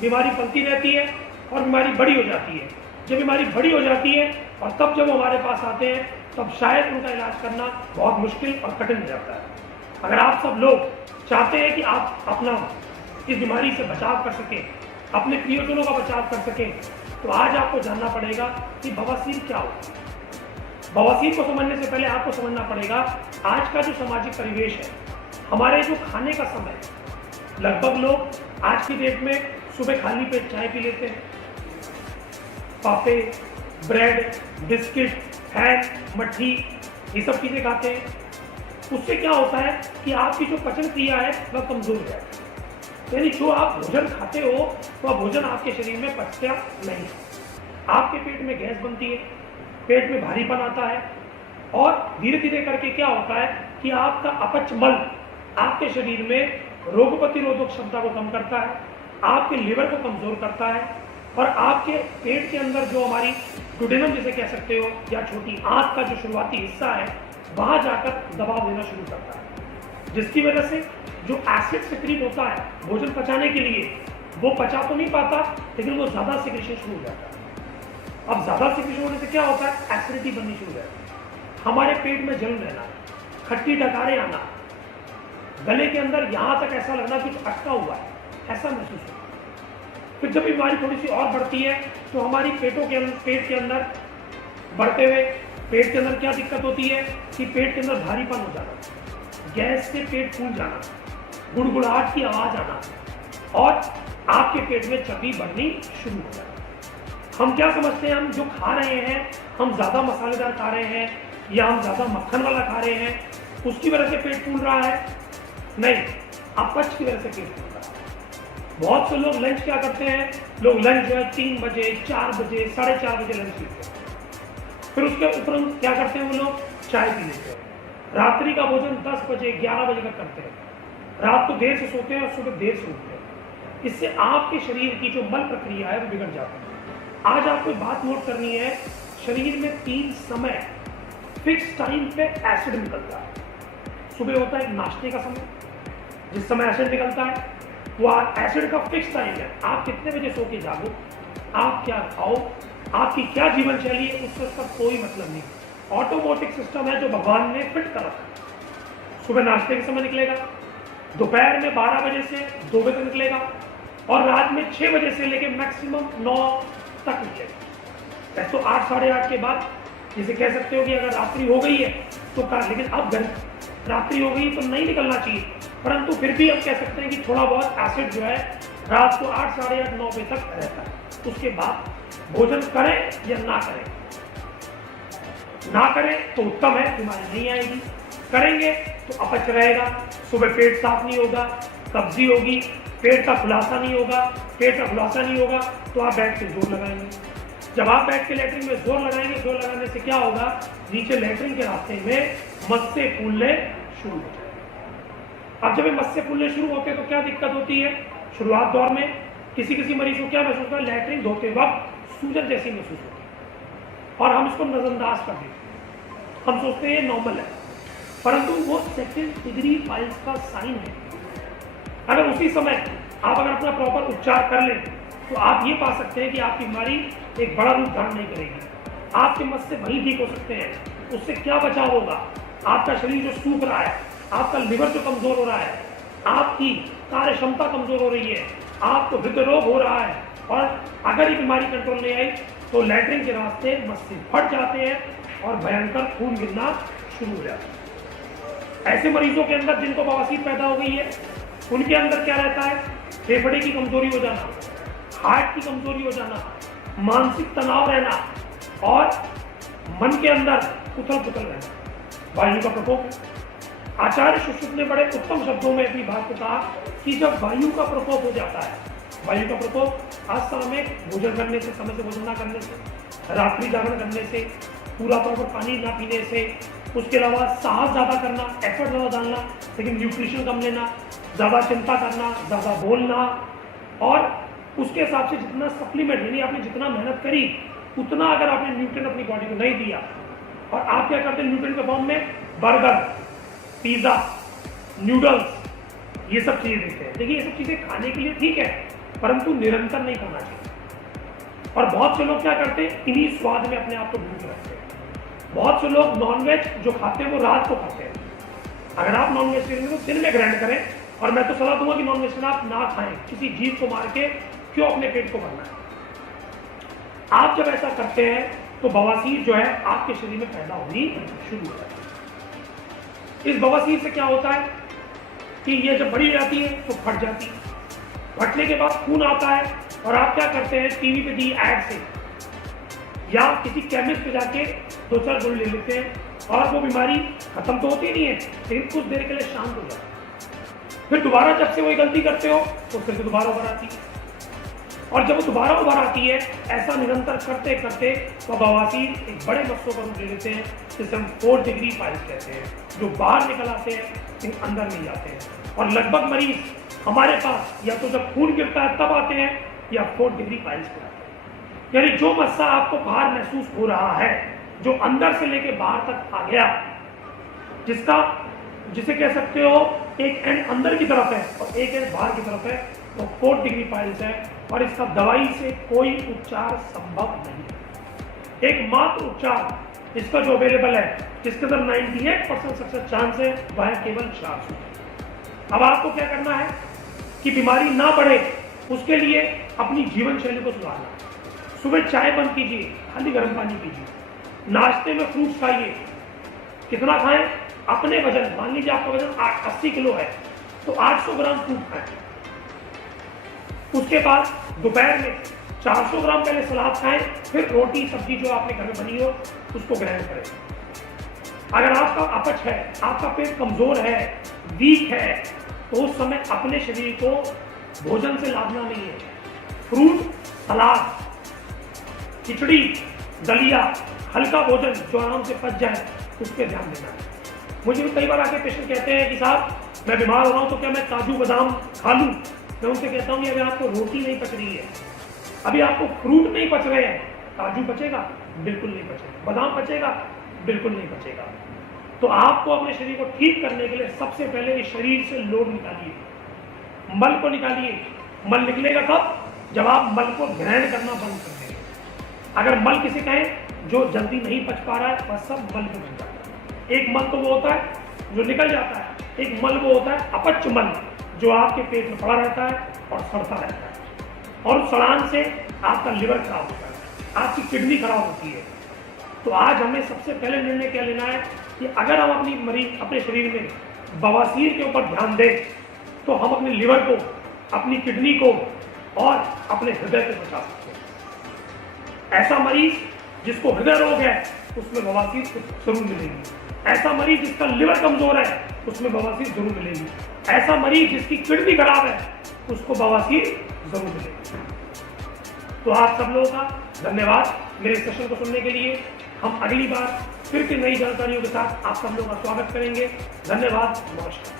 बीमारी फैलती रहती है और बीमारी बड़ी हो जाती है। जब बीमारी बड़ी हो जाती है और तब जब वो हमारे पास आते हैं तब शायद उनका इलाज करना बहुत मुश्किल और कठिन हो जाता है। अगर आप सब लोग चाहते हैं कि आप अपना इस बीमारी से बचाव कर सकें, अपने प्रियजनों का बचाव कर सकें, तो आज आपको जानना पड़ेगा कि बवासीर क्या होता है। बवासीर को समझने से पहले आपको समझना पड़ेगा आज का जो सामाजिक परिवेश है, हमारे जो खाने का समय है, लगभग लोग आज की डेट में सुबह खाली पेट चाय पी लेते हैं, पापे, ब्रेड, बिस्किट, हैम, मट्ठी, ये सब चीज़ें खाते हैं। उससे क्या होता है कि आपकी जो पचन क्रिया है वह कमजोर हो जाती है। यानी जो आप भोजन खाते हो वह भोजन आपके शरीर में पचता नहीं। आपके पेट में गैस बनती है, पेट में भारीपन आता है और धीरे धीरे करके क्या होता है कि आपका अपच मल आपके शरीर में रोग प्रतिरोधक क्षमता को कम करता है, आपके लिवर को कमजोर करता है और आपके पेट के अंदर जो हमारी डुडेनम जिसे कह सकते हो या छोटी आंत का जो शुरुआती हिस्सा है वहां जाकर दबाव देना शुरू करता है, जिसकी वजह से जो एसिड सिक्रीट होता है भोजन पचाने के लिए वो पचा तो नहीं पाता, लेकिन वो ज्यादा सिक्रेशन शुरू हो जाता है। अब ज्यादा सिक्रेशन होने से क्या होता है, एसिडिटी बननी शुरू हो जाती है, हमारे पेट में जलन रहना, खट्टी डकारें आना, गले के अंदर यहां तक ऐसा लगना कुछ अटका हुआ है, ऐसा महसूस होता है। फिर जब बीमारी थोड़ी सी और बढ़ती है तो हमारी पेट के अंदर बढ़ते हुए पेट के अंदर क्या दिक्कत होती है कि पेट के अंदर भारीपन हो जाना, गैस से पेट फूल जाना, गुड़गुड़ाहट की आवाज आना और आपके पेट में चर्बी बढ़नी शुरू हो जाना। हम क्या समझते हैं, हम जो खा रहे हैं, हम ज्यादा मसालेदार खा रहे हैं या हम ज्यादा मक्खन वाला खा रहे हैं, उसकी वजह से पेट फूल रहा है। नहीं, अपच की वजह से पेट फूल रहा है। बहुत से लोग लंच क्या करते हैं, लोग लंच जो है 3 बजे, 4 बजे, 4:30 बजे लंच लेते हैं, फिर उसके उपरांत क्या करते हैं, वो लोग चाय पी लेते हैं, रात्रि का भोजन 10 बजे 11 बजे तक करते हैं, रात को देर से सोते हैं और सुबह देर से उठते हैं। इससे आपके शरीर की जो मल प्रक्रिया है वो बिगड़ जाती है। आज आपको बात नोट करनी है, शरीर में 3 समय फिक्स टाइम पे एसिड निकलता है। सुबह होता है नाश्ते का समय, जिस समय एसिड निकलता है वो एसिड का फिक्स टाइम है। आप कितने बजे सो के जागो, आप क्या खाओ, आपकी क्या जीवन शैली है, उससे उसका कोई मतलब नहीं। ऑटोमेटिक सिस्टम है जो भगवान ने फिट कर रखा है। सुबह नाश्ते के समय निकलेगा, दोपहर में 12 बजे से 2 बजे तक निकलेगा और रात में 6 बजे से लेकर मैक्सिमम 9 तक निकलेगा। तो 8 साढ़े 8 के बाद जिसे कह सकते हो कि अगर रात्रि हो गई है तो कर, लेकिन अब रात्रि हो गई तो नहीं निकलना चाहिए, परंतु फिर भी हम कह सकते हैं कि थोड़ा बहुत एसिड जो है रात को 8 साढ़े 8 9 बजे तक रहता है। उसके बाद भोजन करें या ना करें, ना करें तो उत्तम है, बीमारी नहीं आएगी, करेंगे तो अपच रहेगा, सुबह पेट साफ नहीं होगा, कब्जी होगी, पेट का खुलासा नहीं होगा, पेट का खुलासा नहीं होगा तो आप बैठ के जोर लगाएंगे। जब आप बैठ के लेटरिन में जोर लगाएंगे, जोर लगाने से क्या होगा, नीचे लेटरिन के रास्ते में मस्से फूलने शुरू हो जाएंगे। अब जब ये मस्से फूलने शुरू होते हैं तो क्या दिक्कत होती है, शुरुआत दौर में किसी किसी मरीज को क्या महसूस होता है, लेटरिन धोते वक्त सूजन जैसी महसूस होती है और हम इसको नजरअंदाज कर देते हैं, हम सोचते हैं ये नॉर्मल है, परंतु वो 2nd डिग्री पाइल्स का साइन है। अगर उसी समय आप अगर अपना प्रॉपर उपचार कर लें तो आप ये पा सकते हैं कि आपकी बीमारी एक बड़ा रूप धारण नहीं करेगी, आपके मस्से वही ठीक हो सकते हैं। उससे क्या बचाव होगा, आपका शरीर जो सूख रहा है, आपका लिवर जो कमजोर हो रहा है, आपकी कार्य क्षमता कमजोर हो रही है, आपको हृदय रोग हो रहा है और अगर ये बीमारी कंट्रोल नहीं आई तो लैट्रिन के रास्ते मस्से फट जाते हैं और भयंकर खून गिरना शुरू हो जाता है। ऐसे मरीजों के अंदर जिनको बवासीर पैदा हो गई है, उनके अंदर क्या रहता है, फेफड़े की कमजोरी हो जाना, हार्ट की कमजोरी हो जाना, मानसिक तनाव रहना और मन के अंदर उथल पुथल रहना, वायु का प्रकोप है। आचार्य सुश्रुत ने बड़े उत्तम शब्दों में अपनी बात को कहा कि जब वायु का प्रकोप हो जाता है, वायु का प्रकोप आज समय भोजन करने से, समय से भोजन ना करने से, रात्रि जागरण करने से, पूरा प्रॉपर पानी ना पीने से, उसके अलावा साहस ज़्यादा करना, एफर्ट ज़्यादा डालना लेकिन न्यूट्रिशन कम लेना, ज़्यादा चिंता करना, ज़्यादा बोलना और उसके हिसाब से जितना सप्लीमेंट यानी आपने जितना मेहनत करी उतना अगर आपने न्यूट्रिएंट अपनी बॉडी को नहीं दिया और आप क्या करते हैं न्यूट्रिएंट के फॉर्म में बर्गर, पिज़्ज़ा, नूडल्स, ये सब चीज़ें देते हैं। देखिए ये सब चीज़ें खाने के लिए ठीक है, परंतु निरंतर नहीं खाना चाहिए। और बहुत से लोग क्या करते हैं, इन्हीं स्वाद में अपने आप को ढूंढ रखते हैं। बहुत से लोग नॉनवेज जो खाते हैं वो रात को खाते हैं। अगर आप नॉन वेजिटेरियन को दिन में ग्रहण करें, और मैं तो सलाह दूंगा कि नॉन वेजिटेरियन आप ना खाएं, किसी जीव को मार के क्यों अपने पेट को भरना है। आप जब ऐसा करते हैं तो बवासीर जो है आपके शरीर में पैदा होनी शुरू हो जाती है। इस बवासीर से क्या होता है कि ये जब बड़ी जाती है तो फट जाती है, फटने के बाद खून आता है, और आप क्या करते हैं, टीवी पे दी एड से या किसी केमिस्ट पे जाके 2-4 गोली ले लेते हैं, और वो बीमारी खत्म तो होती नहीं है, लेकिन कुछ देर के लिए शांत हो जाती है। फिर दोबारा जब से वही गलती करते हो तो फिर से दोबारा उभर आती है, और जब वो दोबारा उभर आती है, ऐसा निरंतर करते करते तो बवासीर एक बड़े मस्सों का रूप ले लेते हैं, जिसे हम 4 डिग्री पाइल्स कहते हैं, जो बाहर निकल आते हैं लेकिन अंदर नहीं जाते हैं। और लगभग मरीज हमारे पास या तो जब खून गिरता है तब आते हैं, या 4 डिग्री पाइल्स पर आते हैं। यानी जो मस्सा आपको बाहर महसूस हो रहा है, जो अंदर से लेके बाहर तक आ गया, जिसे कह सकते हो एक एंड अंदर की तरफ है और एक एंड बाहर की तरफ है, तो 4 डिग्री पाइल्स है, और इसका दवाई से कोई उपचार संभव नहीं है। एकमात्र उपचार इसका जो अवेलेबल है, जिसके अंदर 98% सक्सेस चांस है, वह है केवल 400। अब आपको क्या करना है कि बीमारी ना बढ़े, उसके लिए अपनी जीवन शैली को सुधारना। सुबह चाय बंद कीजिए, खाली गर्म पानी पीजिए, नाश्ते में फ्रूट्स खाइए। कितना खाएं? अपने वजन, मान लीजिए आपका वजन 80 किलो है तो 800 ग्राम फ्रूट खाएं। उसके बाद दोपहर में 400 ग्राम पहले सलाद खाएं, फिर रोटी सब्जी जो आपके घर में बनी हो उसको ग्रहण करें। अगर आपका अपच है, आपका पेट कमजोर है, वीक है, तो उस समय अपने शरीर को भोजन से लादना नहीं है। फ्रूट, सलाद, खिचड़ी, दलिया, हल्का भोजन जो आराम से पच जाए, उस पर ध्यान देना है। मुझे भी कई बार आके पेशेंट कहते हैं कि साहब मैं बीमार हो रहा हूँ तो क्या मैं काजू बादाम खा लूँ? मैं उनसे कहता हूँ कि अभी आपको रोटी नहीं पच रही है, अभी आपको फ्रूट नहीं पच रहे हैं, काजू पचेगा? बिल्कुल नहीं पचेगा। बादाम पचेगा? बिल्कुल नहीं पचेगा। तो आपको अपने शरीर को ठीक करने के लिए सबसे पहले इस शरीर से लोड निकालिए, मल को निकालिए। मल निकलेगा कब? जब आप मल को ग्रहण करना बंद कर देंगे। अगर मल किसी कहें जो जल्दी नहीं पच पा रहा है, वह सब मल में बन जाता है। एक मल तो वो होता है जो निकल जाता है, एक मल वो होता है अपच मल, जो आपके पेट में पड़ा रहता है और सड़ता रहता है, और उस सड़ान से आपका लिवर खराब होता है, आपकी किडनी खराब होती है। तो आज हमें सबसे पहले निर्णय क्या लेना है कि अगर हम अपने शरीर में बवासीर के ऊपर ध्यान दें, तो हम अपने लिवर को, अपनी किडनी को और अपने हृदय को बचा सकते हैं। ऐसा मरीज जिसको हृदय रोग है, उसमें बवासीर जरूर मिलेगी। ऐसा मरीज जिसका लिवर कमजोर है, उसमें बवासीर जरूर मिलेगी। ऐसा मरीज जिसकी किडनी खराब है, उसको बवासीर जरूर मिलेगी। तो आप सब लोगों का धन्यवाद मेरे सेशन को सुनने के लिए। हम अगली बार फिर से नई जानकारियों के साथ आप सब लोगों का स्वागत करेंगे। धन्यवाद, नमस्कार।